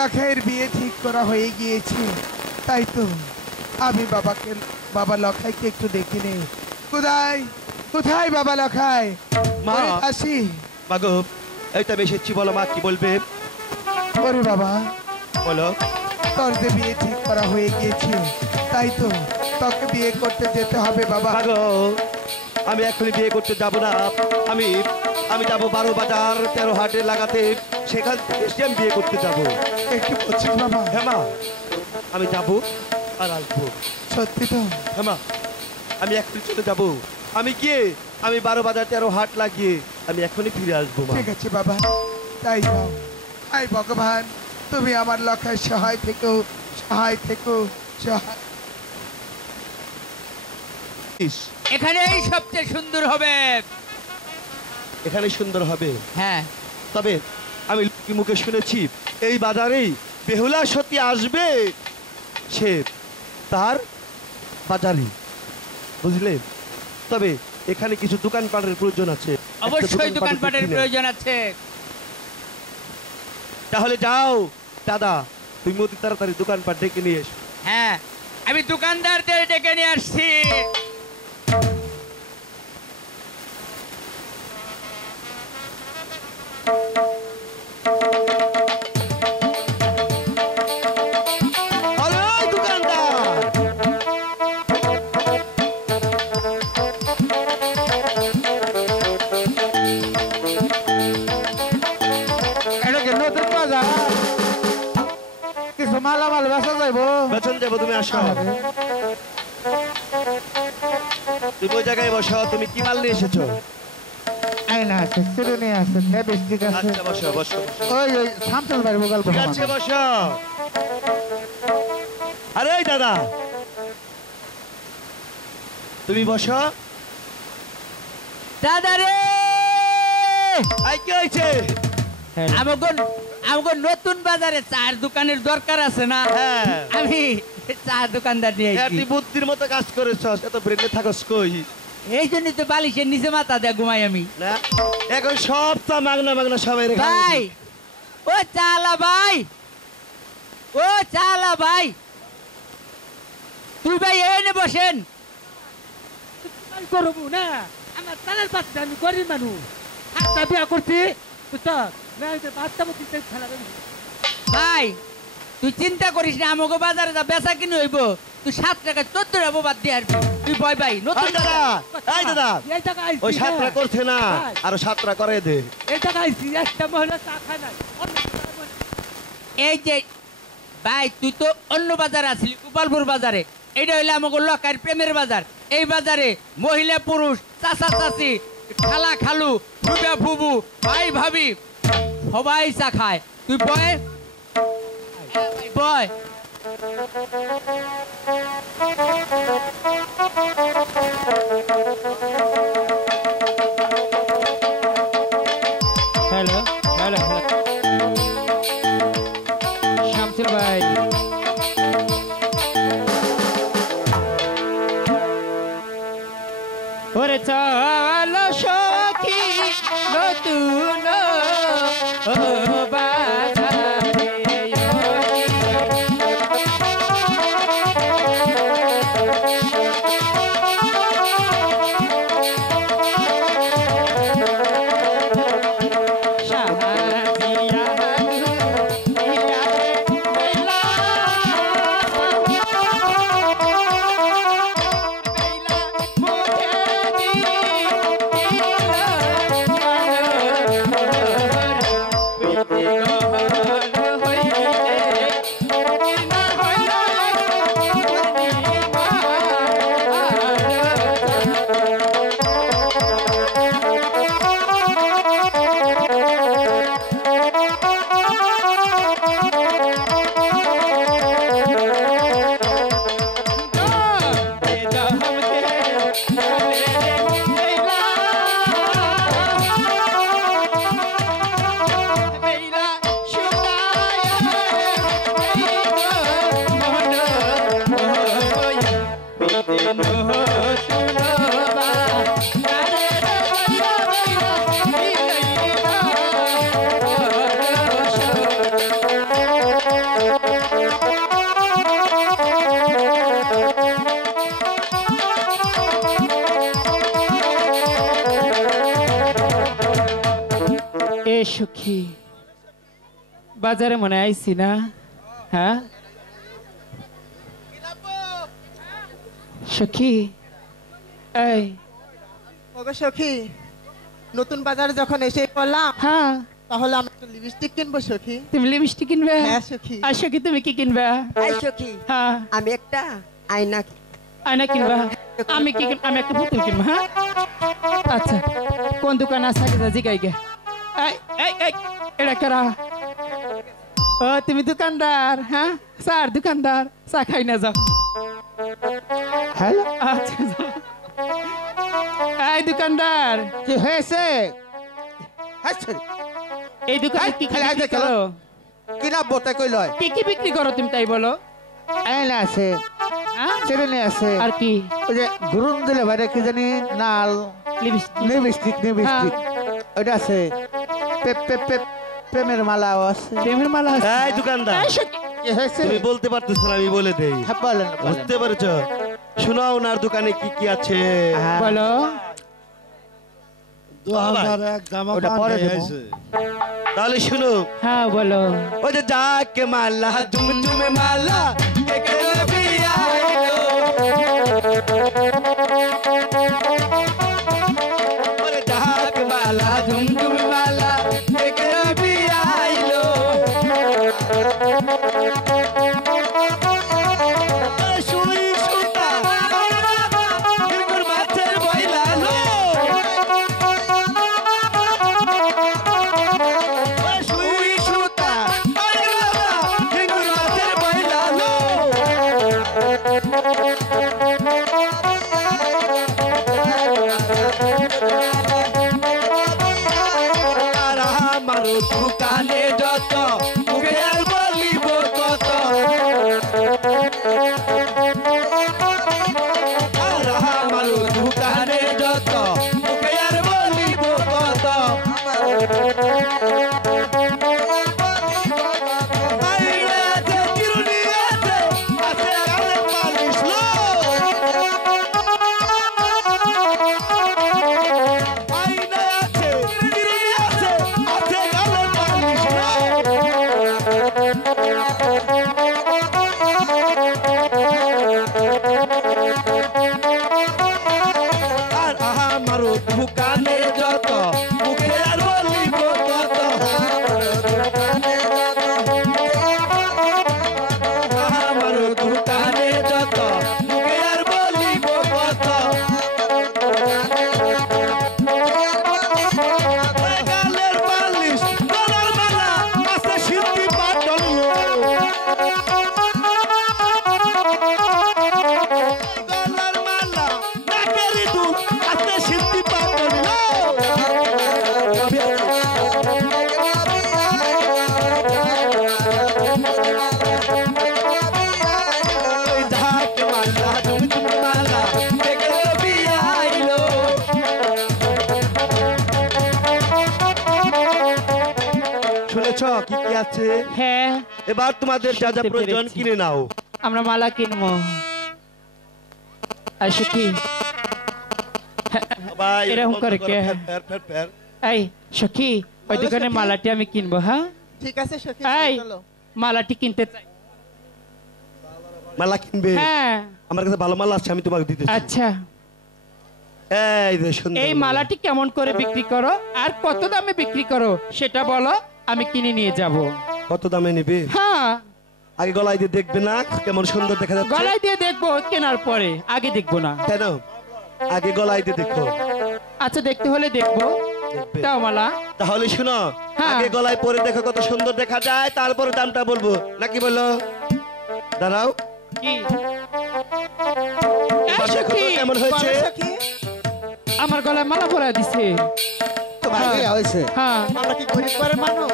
লখাইয়ের বিয়ে ঠিক করা হয়ে গিয়েছে, তাই তো আমি বাবা লখাইকে একটু দেখে নেই। কোথায় কোথায় বাবা লখাই? মা আসি। মাগো এই তো এসেছি, বলো মা কি বলবে? ওরে বাবা, বলো। তোর যে বিয়ে ঠিক করা হয়ে গিয়েছে, তাই তো তোকে বিয়ে করতে যেতে হবে বাবা। মাগো আমি এখনই বিয়ে করতে যাব না, আমি আমি যাবো 12 বাজার 13 হাটে লাগাতে, সেখান থেকে এসে আমি বিয়ে করতে যাব। একটু বলছিস বাবা? হ্যাঁ মা, আমি যাবো আর আসবো। সত্যি তো? হ্যাঁ মা, আমি এখনই চলে যাব। আমি গিয়ে আমি 12 বাজার 13 হাট লাগিয়ে আমি এখনই ফিরে আসবো। ঠিক আছে বাবা, তাই যাও। আই ভগবান, তুমি আমার লখায় সহায় থেকো, সহায় থেকো, সহায়। এখানেই সবচেয়ে সুন্দর হবে। এখানে সুন্দর হবে? হ্যাঁ, তবে আমি লোকের মুখে শুনেছি এই বাজারেই বেহুলা সতী আসবে, সে তার বাজারে, বুঝলে? তবে এখানে কিছু দোকানপাটের প্রয়োজন আছে। অবশ্যই দোকানপাটের প্রয়োজন আছে। তাহলে যাও দাদা, তুমি অতি তাড়াতাড়ি দোকানপাট ডেকে নিয়ে এসো। হ্যাঁ, আমি দোকানদারদের ডেকে নিয়ে আসছি। কিছু মালামাল বেচা যাইবো? বেতন দেবো, তুমি আসো। তুমি ওই জায়গায় বসো। তুমি কি মাল নিয়ে এসেছো? আয়না আছে, চিরুনি আছে, লিপস্টিক আছে। আচ্ছা বসো বসো। ওই শামসুল ভাইয়ের গল্প। ঠিক আছে বসো। আরে এই দাদা, তুমি বসো। দাদা রে, আই কি হয়েছে? আমাকে নতুন বাজারে চার দোকানের দরকার আছে না? হ্যাঁ, আমি চা দোকানদার নিয়ে তুই আইছি। বুদ্ধির মতো কাজ করেছ, এত ব্রেনে থাকস কই? এই জন্যই তো বালিশের নিচে মাথা দিয়ে ঘুমাই আমি। না এখন সব চা মাগনা মাগনা সবাই রেখে ভাই, ও চালা ভাই, ও চালা ভাই, তুই ভাই এনে বসেন। করবো না, আমার চালের পাশে আমি গরিব মানুষ, হাতটা বিয়া করছি, বুঝছো? বাচ্চা মতো খেলা ভাই তুই চিন্তা করিস না, আমাকে বাজারে যা বেচা কিনে হইব, তুই 7 টাকা 14 টাকা বাদ দিয়ে আসবি। তুই ভয় ভাই নতুন দাদা, এই দাদা, এই টাকা আইছি ওই 7টা করছে না, আরো 7টা করে দে। এই টাকা আইছি, একটা মহিলা চা খায় নাই। এই যে ভাই, তুই তো অন্য বাজারে আসলি, গোপালপুর বাজারে। এইটা হইলে আমাকে লকার প্রেমের বাজার। এই বাজারে মহিলা পুরুষ, চাচা চাচি, খালা খালু, ফুবা ফুবু, ভাই ভাবি সবাই চা খায়। তুই বয় বয়। হ্যালো হ্যালো হ্যালো, শামসুল ভাই, ওরে চলো সখী নতুন বাজারে, এ সখী বাজারে মনে আইছি না হ্যাঁ সখী এই ওগো সখী নতুন বাজারে যখন এসে পড়লাম হ্যাঁ তাহলে আমি একটু লিপস্টিক কিনবো সখী। তুমি লিপস্টিক কিনবে হ্যাঁ সখী। আর সখী তুমি কি কিনবে এই সখী হ্যাঁ আমি একটা আয়না আয়না কিনবা আমি কি আমি একটা পুতুল কিনবো হ্যাঁ আচ্ছা কোন দোকান আছে আগে জিগাই গে এই এই এই এটা কারা ও তুমি দোকানদার হ্যাঁ স্যার দোকানদার চা খাই না যাও হ্যালো, আচ্ছা যাও। এই দোকানদার কি হয়েছে? হাসছে, এই দোকানে কি কি খালি বিক্রি আগে করো কি না বতে কই লয়? কি কি বিক্রি করো তুমি তাই বলো আয়না আছে, হ্যাঁ চিরুনি আছে, আর কি ওই যে ঘুরুন দিলে বাইরে কি জানি নাল, লিপস্টিক লিপস্টিক ওইটা আছে, প্রেমের মালাও আছে। প্রেমের মালা আছে। এই দোকানদার এই সখী, কি হয়েছে? তুমি বলতে পারতেছ না, আমি বলে দেই। হ্যাঁ, বলেন বলেন। বুঝতে পেরেছ? শোনাও ওনার দোকানে কি কি আছে। হ্যাঁ, বলো 2001 জামা ওটা পরে প্যান্ট দেবো। হয়েছে। তাহলে শুনো, হ্যাঁ বলো ওই যে যাকে মালা ঝুমঝুমে মালা একে বিয়া এলো। ওরে যাকে মালা ঝুমঝুমে মালা একে বিয়া এলো। ওরে সুই সুতা হিঙ্গুর মাছের বইলালো। ওরে সুই সুতা আরে বাবা হিঙ্গুর মাছের বইলালো। আর আমার দোকানে যত মুখে আর বলিব কত। আর আমার দোকানে যত মুখে আর বলিব কত। আইনা আছে, চিরুনি আছে, আছে গালে পালিশ লো। আইনা আছে, চিরুনি আছে, আছে গালে পালিশ লো। আর আমার দোকানে যত মুখে আর বলিব কত। আমার দোকানে যত মুখে আর বলিব কত। গালের পালিশ গলার মালা আছে সিদ্ধি পাটল। গলার মালা নাকের দুধ আছে সিদ্ধি পাটল। ওই ঢাক মালা ঝুমঝুম মালা দেখে বিয়া আইলো। শুনেছ কি কি আছে? হ্যাঁ এবার তোমাদের যা যা শুনতে প্রয়োজন পেরেছি। কিনে নাও। আমরা মালা কিনবো আর সখী সবাই এরকম করে বন্ধ কে? করো, ফের, ফের, ফের। এই সখী ওই বলো দোকানে সখী। মালাটি আমি কিনবো হ্যাঁ ঠিক আছে সখী, এই চলো। মালাটি কিনতে চাই মালা কিনবে? হ্যাঁ আমার কাছে ভালো মালা আছে, আমি তোমাকে দিতেছি। আচ্ছা এই যে সুন্দর এই মালা। মালাটি কেমন করে বিক্রি করো আর কত দামে বিক্রি করো সেটা বলো, আমি কিনে নিয়ে যাব। কত দামে নিবে? হ্যাঁ আগে গলায় দিয়ে দেখবে না কেমন সুন্দর দেখা যাচ্ছে? গলায় দিয়ে দেখবো কেনার পরে, আগে দেখবো না। কেন? আগে গলায় দিয়ে দেখো। আচ্ছা দেখতে হলে দেখবো। দেখবে। দাও মালা। তাহলে শোনো, হ্যাঁ। আগে গলায় পরে দেখো কত সুন্দর দেখা যায়, তারপরে দামটা বলবো নাকি বলো? দাঁড়াও, কি এবার এই দেখো তো সখী, কেমন হয়েছে। বলো সখী, আমার গলায় মালা পরা দিছে। তোমার কি হয়েছে? হ্যাঁ আমরা কি গরিব ঘরের মানুষ?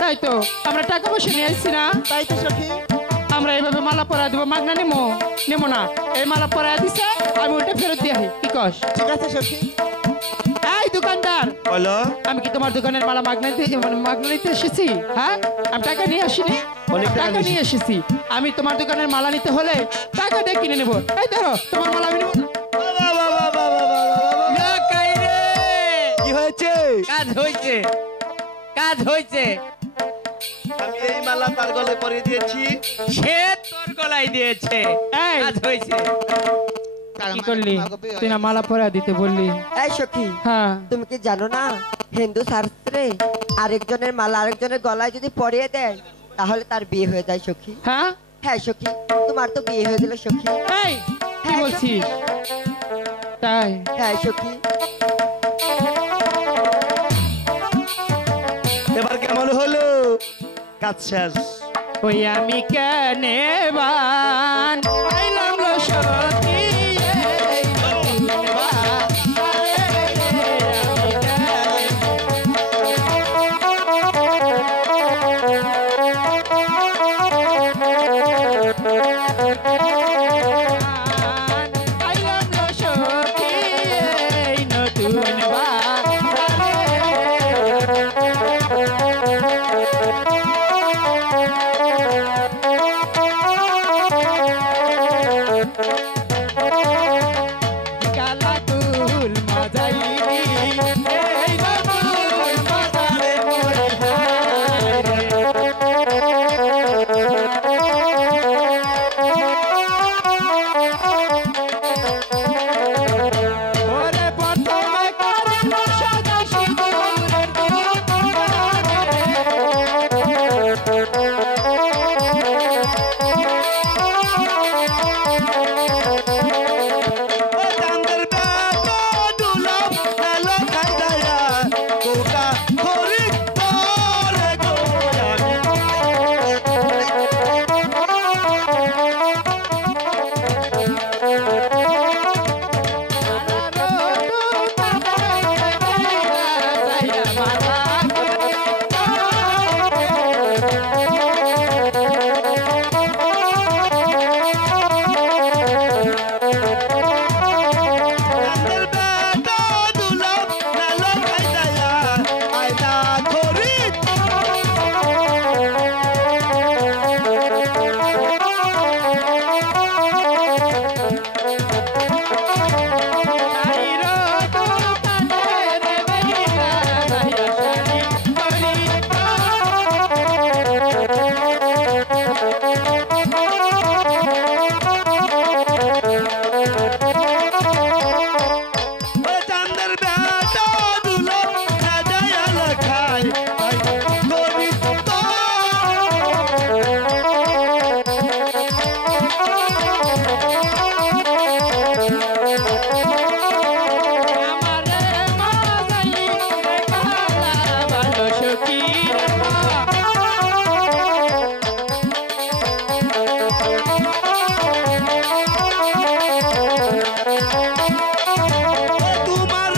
তাই তো, আমরা টাকা পয়সা নিয়ে আসছি না, তাই তো সখী। আমরা এইভাবে মালা পরা দিব, মাগনা নেমো নেমো না। এই মালা পরা দিছে, আমি ওটা ফেরত দিয়ে আসি। কি কস? ঠিক আছে সখী। এই দোকানদার, বলো। আমি কি তোমার দোকানের মালা মাগনা দিতে মানে মাগনা নিতে এসেছি? হ্যাঁ আমি টাকা নিয়ে আসিনি, অনেক টাকা টাকা নিয়ে এসেছি। আমি তোমার দোকানের মালা নিতে হলে টাকা দিয়ে কিনে নেবো। এই ধরো তোমার মালা আমি নেবো না। বাবা, বাবা, বাবা, বাবা, বাবা। না, কাইরে। কি হয়েছে? কাজ হয়েছে, কাজ হয়েছে। আমি এই মালা তার গলে পরিয়ে দিয়েছি, সে তোর গলায় দিয়েছে, এই! কাজ হয়েছে। কি করলি তুই না মালা পরা দিতে বললি? এই সখী, হ্যাঁ তুমি কি জানো না হিন্দু শাস্ত্রে আরেকজনের মালা আরেকজনের গলায় যদি পরিয়ে দেয় তাহলে তার বিয়ে হয়ে যায় সখী। হ্যাঁ হ্যাঁ সখী, তোমার তো বিয়ে হয়ে গেল সখী। এই কি বলছিস? তাই হ্যাঁ সখী। এবার কেমন হলো? কাজ শেষ। ওই আমি কেনে বান আইলাম লো সখী, এই নতুন বান, আমি কেনে বান আইলাম লো সখী, এই নতুন বান। কালাকুল মাজাইনি এই নতুন বাজারে মরিহারে। ওরে প্রথমে করিল সাদা সিঁদুরের ও চাঁদের বেটা দুলাম মেলো খাই দায়া, কোকা খরি করে গো আমি। চাঁদের বেটা দুলাম মেলো খাই দায়া, আয়না খরি। ও চাঁদের বেটা দুলাম সাজায়া লখাই, আই খরি তো। তোমার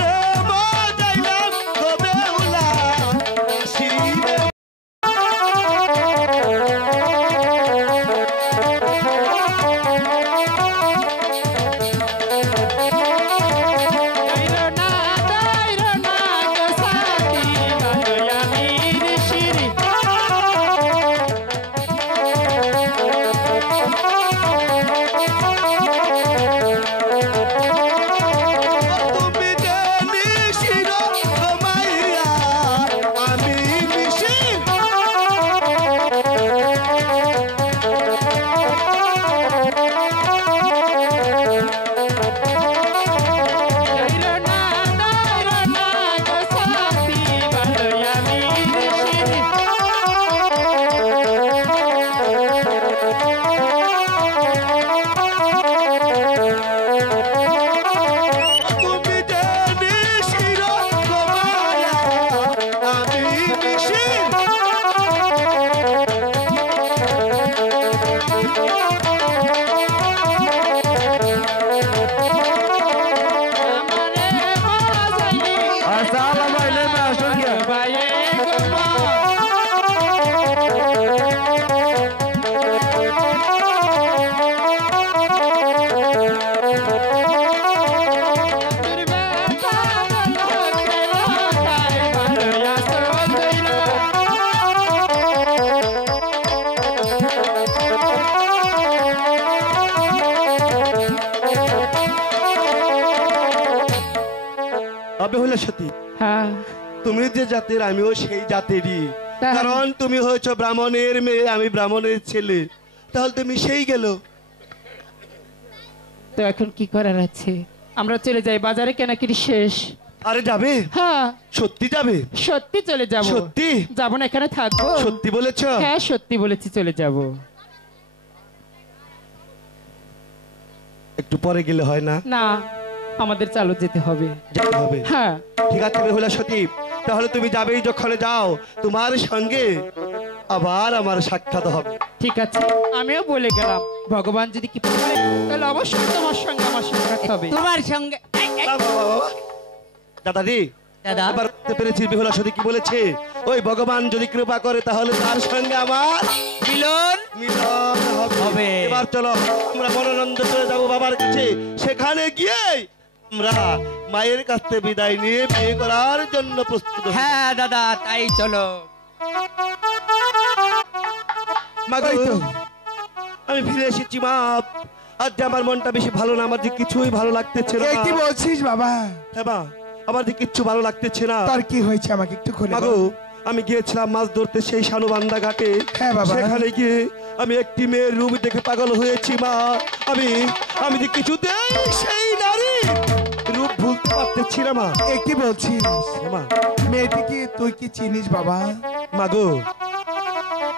বাজাইলাম তবে উলা শিরে। তুমি যে নিশির মাইয়া, আমি নিশির। তুমি যে নিশির মাইয়া, আমি নিশির। আসসালামু আলাইকুম আসুন। তবে হলো সত্যি হ্যাঁ তুমি যে জাতের আমিও সেই জাতেরই, তাহলে? কারণ তুমি হয়েছো ব্রাহ্মণের মেয়ে, আমি ব্রাহ্মণের ছেলে, তাহলে তুমি সেই গেল। তো এখন কি করার আছে? আমরা চলে যাই, বাজারে কেনাকাটি শেষ। আরে যাবে? হ্যাঁ সত্যি যাবে? সত্যি চলে যাব। সত্যি? যাব না, এখানে থাকবো। সত্যি বলেছো? হ্যাঁ সত্যি বলেছি, চলে যাব। একটু পরে গেলে হয় না? না, আমাদের চালু যেতে হবে। যেতে হবে। হ্যাঁ ঠিক আছে বেহুলা সতী, তাহলে তুমি যাবেই, যখন যাও তোমার সঙ্গে আবার আমার সাক্ষাৎ হবে। ঠিক আছে, আমিও বলে গেলাম, ভগবান যদি কি করে তাহলে অবশ্যই তোমার সঙ্গে আমার সাক্ষাৎ হবে। তোমার সঙ্গে দাদা রে, দাদা এবার বুঝতে পেরেছি বেহুলা সতী কি বলেছে। ওই ভগবান যদি কৃপা করে তাহলে তার সঙ্গে আমার মিলন মিলন হবে। এবার চলো আমরা মনোনন্দ চলে যাবো বাবার কাছে, সেখানে গিয়ে আমরা মায়ের কাছ থেকে বিদায় নিয়ে বিয়ে করার জন্য প্রস্তুত হব। হ্যাঁ দাদা তাই চলো। মা গো, ওই তো। আমি ফিরে এসেছি মা। আজ যে আমার মনটা বেশি ভালো না, আমার যে কিছুই ভালো লাগতেছে না। এ কি বলছিস বাবা? হ্যাঁ মা, আমার যে কিচ্ছু ভালো লাগতেছে না। তার কি হয়েছে আমাকে একটু খুলে মা বল। গো, আমি গিয়েছিলাম মাছ ধরতে সেই সানুবান্ধা ঘাটে। হ্যাঁ বাবা। সেখানে গিয়ে আমি একটি মেয়ের রূপ দেখে পাগল হয়েছি মা। আমি যে কিছুতেই সেই নারী রূপ ভুলতে পারতেছি না মা। এ কি বলছিস? মা, মেয়েটিকে তুই কি চিনিস বাবা? মা গো,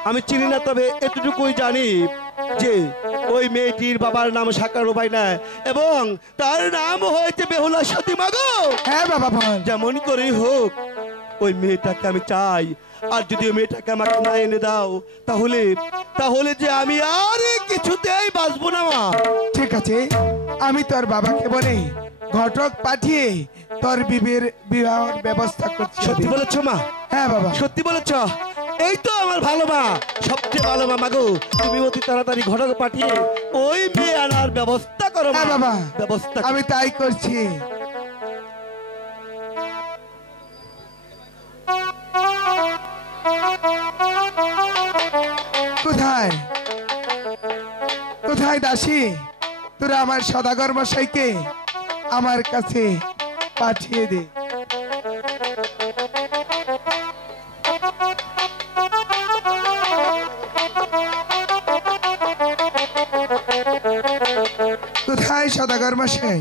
আমি চিনি না, তবে এতটুকুই জানি যে ওই মেয়েটির বাবার নাম সাকার উপায় না, এবং তার নাম হয়েছে বেহুলা সতী। মা গো, হ্যাঁ বাবা বল। যেমন করেই হোক ওই মেয়েটাকে আমি চাই। আর যদি ওই মেয়েটাকে আমাকে না এনে দাও তাহলে তাহলে যে আমি আর কিছুতেই বাঁচবো না মা। ঠিক আছে, আমি তোর বাবাকে বলে ঘটক পাঠিয়ে তোর বিবাহের ব্যবস্থা করছি। সত্যি বলেছো মা? হ্যাঁ বাবা। সত্যি বলেছ? এই তো আমার ভালো মা, সবচেয়ে ভালো মা। মাগো, তুমি অতি তাড়াতাড়ি ঘটক পাঠিয়ে ওই মেয়ে আনার ব্যবস্থা করো মা। হ্যাঁ বাবা, ব্যবস্থা আমি তাই করছি। কোথায় কোথায় দাসী, তোরা আমার সদাগর মশাইকে আমার কাছে পাঠিয়ে দে। কোথায় সদাগর মশাই?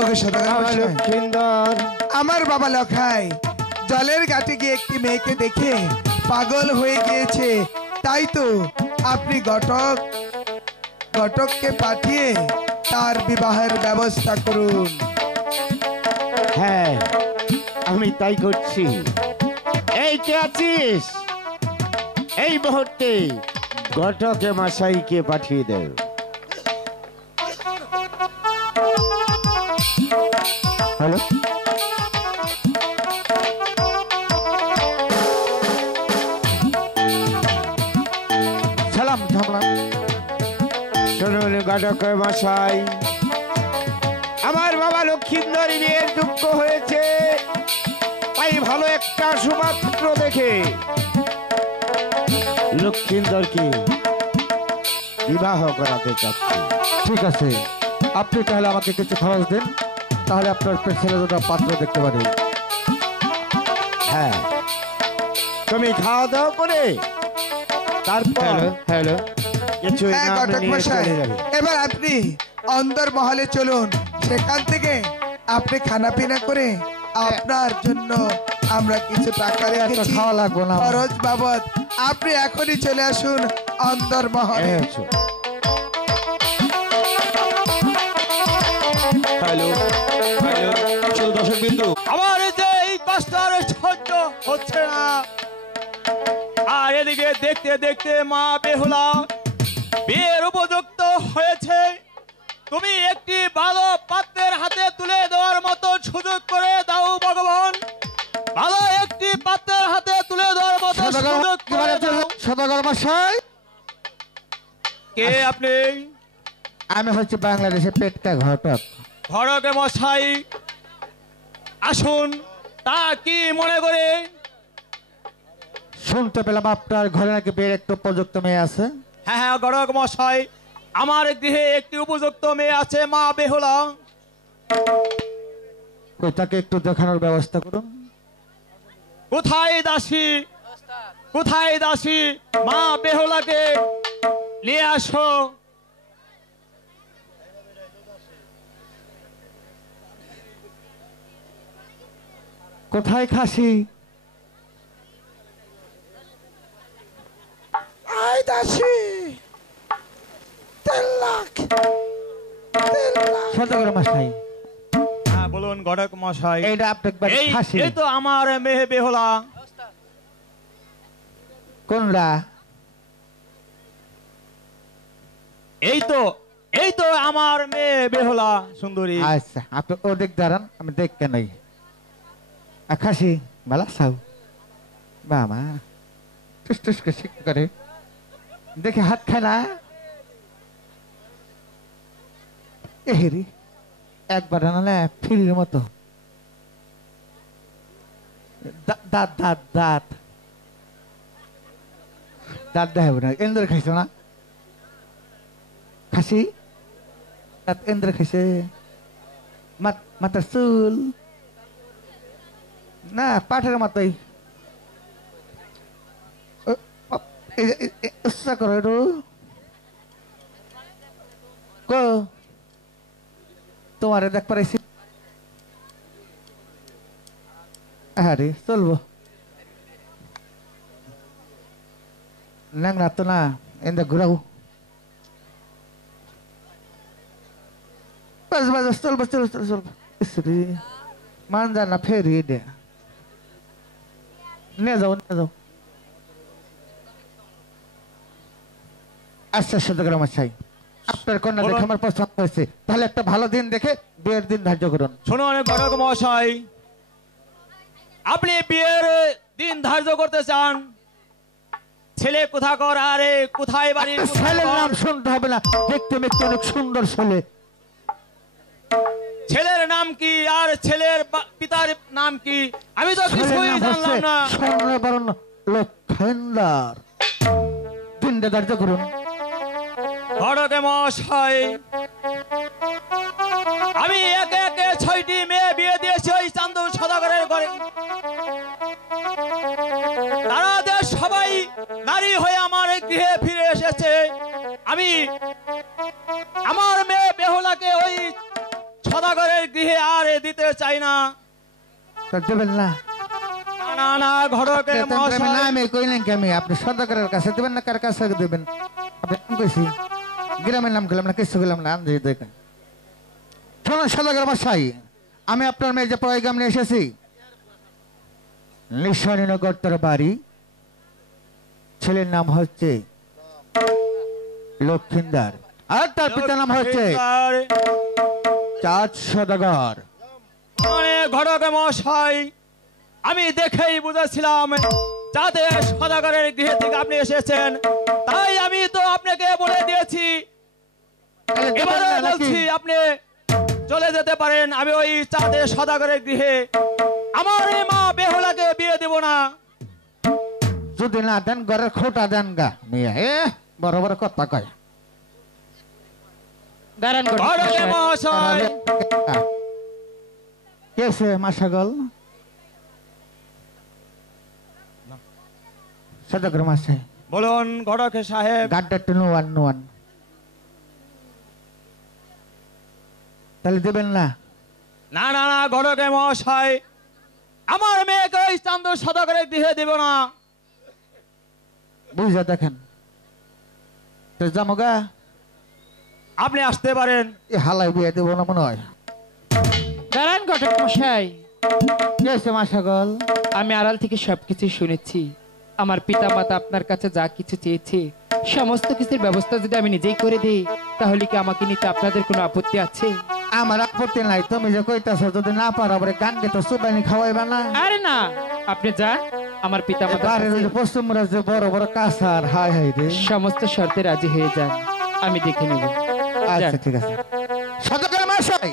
ওকে সদাগর মশাই, আমার বাবা লখাই জলের ঘাটে গিয়ে একটি মেয়েকে দেখে পাগল হয়ে গিয়েছে, তাই তো আপনি ঘটককে পাঠিয়ে তার বিবাহের ব্যবস্থা করুন। হ্যাঁ, আমি তাই করছি। এই কে আছিস? এই মুহূর্তে ঘটকে মশাইকে পাঠিয়ে দেও। হ্যালো, সালাম থামলাম। শুনুন ঘটক মশাই, আমার বাবা লক্ষ্মীন্দর বিয়ের দুঃখ হয়েছে, তাই ভালো একটা সুপাত্র দেখে লক্ষ্মীন্দরকে বিবাহ করাতে চাচ্ছি। ঠিক আছে, আপনি তাহলে আমাকে কিছু খরচ দিন, তাহলে আপনার ছেলে দুটো পাত্র দেখতে পারি। হ্যাঁ, তুমি খাওয়া দাওয়া করে তারপর হ্যালো, কিছু হ্যাঁ ইনাম ঘটক নিয়ে মশাই, চলে যাবে। এবার আপনি অন্দর মহলে চলুন, সেখান থেকে আপনি খানা পিনা করে আপনার জন্য আমরা কিছু টাকা রেখেছি খাওয়া লাগবে না। খরচ বাবদ। আপনি এখনই চলে আসুন অন্দর মহলে। এসো। হ্যালো হ্যালো, শুধু দর্শক বিন্দু, আমার এই যে এই কষ্ট আর সহ্য হচ্ছে না। আর এদিকে দেখতে দেখতে মা বেহুলা বিয়ের উপযুক্ত হয়েছে, তুমি একটি ভালো পাত্রের হাতে তুলে দেওয়ার মতো সুযোগ করে দাও ভগবান। ভালো একটি পাত্রের হাতে তুলে দেওয়ার মতো সুযোগ করে দাও। সদাগর মশাই, কে আপনি? আমি হচ্ছে বাংলাদেশের পেটকা ঘটক। ঘটক মশাই আসুন, তা কি মনে করে? শুনতে পেলাম আপনার ঘরে নাকি বিয়ের একটু উপযুক্ত মেয়ে আছে। হ্যাঁ হ্যাঁ ঘটক মশাই, আমার গৃহে একটি উপযুক্ত মেয়ে আছে, মা বেহুলা। কই তাকে একটু দেখানোর ব্যবস্থা করুন। কোথায় দাসী, কোথায় দাসী? মা বেহুলাকে নিয়ে আসো। কোথায় খাসি? আয় দাসী, 3 লাখ। সদাগর মশাই, হ্যাঁ বলুন ঘটক মশাই। এইটা আপনার বাড়ির এই খাসি এই তো আমার মেয়ে বেহুলা। কোনটা? এই তো আমার মেয়ে বেহুলা সুন্দরী। আচ্ছা, আপনি ওদিক দাঁড়ান, আমি দেখতে নাই। খাসি ভালো সাউ বাবা, টুস টুস করে শিখ করে দেখে হাত খায় না। এহেরি একবার আনালে ফিরির মতো দাঁত দাঁত দাঁত দাঁত দাঁত দেখাব না। এন্দ্র খাইছো না খাসি? দাঁত এন্দ্র খাইছে। মাথার চুল না পাঠের মতোই। উৎসাহ করো একটু। তোমারে দেখ পারাইছি। আরে চলবো ন্যাংরা তো না, এন্দা ঘুরাও। বাস বাস চলবো চলো চলো চলবো। মান যা না ফেরি দে, নিয়ে যাও নিয়ে যাও। আচ্ছা সদাগর মশাই, আপনার কন্যা দেখে আমার পছন্দ হয়েছে, তাহলে একটা ভালো দিন দেখে বিয়ের দিন ধার্য করুন। শুনুন ঘটক মশাই, আপনি বিয়ের দিন ধার্য করতে চান? ছেলে কোথাকার, আরে কোথায় বাড়ি? ছেলের নাম শুনতে হবে না, দেখতে মেতে অনেক সুন্দর ছেলে। ছেলের নাম কি আর ছেলের পিতার নাম কি? আমি তো কিছুই জানলাম না। স্বর্ণবরণ লক্ষেন্দার, দিনটা ধার্য করুন। ঘটক মশাই, আমি একে একে 6টি মেয়ে বিয়ে দিয়েছি ওই চান্দু সদাগরের ঘরে। তারা সবাই নারী হয়ে আমার গৃহে ফিরে এসেছে। আমি আমার মেয়ে বেহুলাকে ওই সদাগরের গৃহে আর দিতে চাই না। দেবেন না? না না ঘটক মশাই, আমি কইলেন কি আমি আপনি সদাগরের কাছে দেবেন না কার কাছে দেবেন? আপনি নাম কইছি, গ্রামের নাম গেলাম না, কিছু গেলাম না। দেখেন শোনেন সদাগর মশাই, আমি আপনার মেয়ে যে পয়গাম নিয়ে এসেছি, নিশানীনগর তার বাড়ি, ছেলের নাম হচ্ছে লক্ষিন্দার আর তার পিতার নাম হচ্ছে চাঁদ সদাগর। ঘটক মশাই, আমি দেখেই বুঝেছিলাম যাদের সদাগরের গৃহে থেকে আপনি এসেছেন, তাই আমি তো আপনাকে বলে দিয়েছি। এবারে বলছি আপনি চলে যেতে পারেন। আমি ওই চাঁদের সদাগরের গৃহে আমার মা বেহুলাকে বিয়ে দেব না। যদি না দেন ঘরের খোটা দেন গা মেয়ে, বড় বড় কথা কয়। ঘটক মশাই, কেসে মাসাগল সদাগর মশাই বলুন ঘটক সাহেব। গাড্ডা একটু নোয়ান নোয়ান, তাহলে দেবেন না? না না না ঘটক মশাই, আমার মেয়েকে ওই চান্দু সদাগরের গৃহে দেব না। বুঝা দেখেন তো জামগা, আপনি আসতে পারেন। এ হালাই বিয়ে দেবো না মনে হয়। দাঁড়ান ঘটক মশাই, কেসে মাসাগল, আমি আড়াল থেকে সবকিছু শুনেছি। আমার পিতা মাতা আপনার কাছে যা কিছু চেয়েছে সমস্ত কিছুর ব্যবস্থা যদি আমি নিজেই করে দিই তাহলে কি আমাকে নিতে আপনাদের কোনো আপত্তি আছে? আমার আপত্তি নাই, তুমি যে কইতাছো যদি না পারো আবার গান গেতে সুবাইনি খাওয়াইবা না? আরে না, আপনি যান, আমার পিতা বাড়ির ওই যে পশ্চিম রাজ্যে বড় বড় কাছার, হাই হাই রে। সমস্ত শর্তে রাজি হয়ে যান, আমি দেখে নেব। আচ্ছা ঠিক আছে। সদাগর মশাই,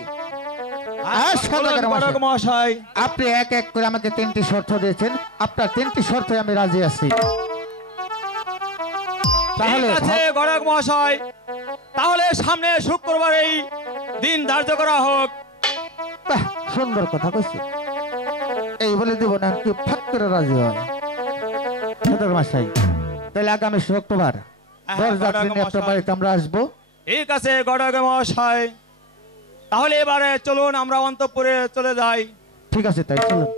সদাগর মহাশয়, আপনি এক এক করে আমাকে 3টি শর্ত দিয়েছেন, আপনার 3টি শর্তে আমি রাজি আছি। তাহলে গড়ক মহাশয়, তাহলে সামনে শুক্রবার এই দিন ধার্য করা হোক। বাহ, সুন্দর কথা কইছি। এই বলে দিব না কি ফাক করে রাজি হয়। সদাগর মশাই, তাহলে আগামী শুক্রবার বরযাত্রী নিয়ে আপনার বাড়িতে আমরা আসবো। ঠিক আছে গড়ক মহাশয়, তাহলে এবারে চলুন আমরা অন্তঃপুরে চলে যাই। ঠিক আছে, তাই চলুন।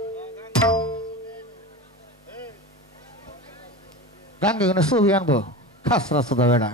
গাঙ্গে ছবি আনবো, খাসরা সুদা বেড়া।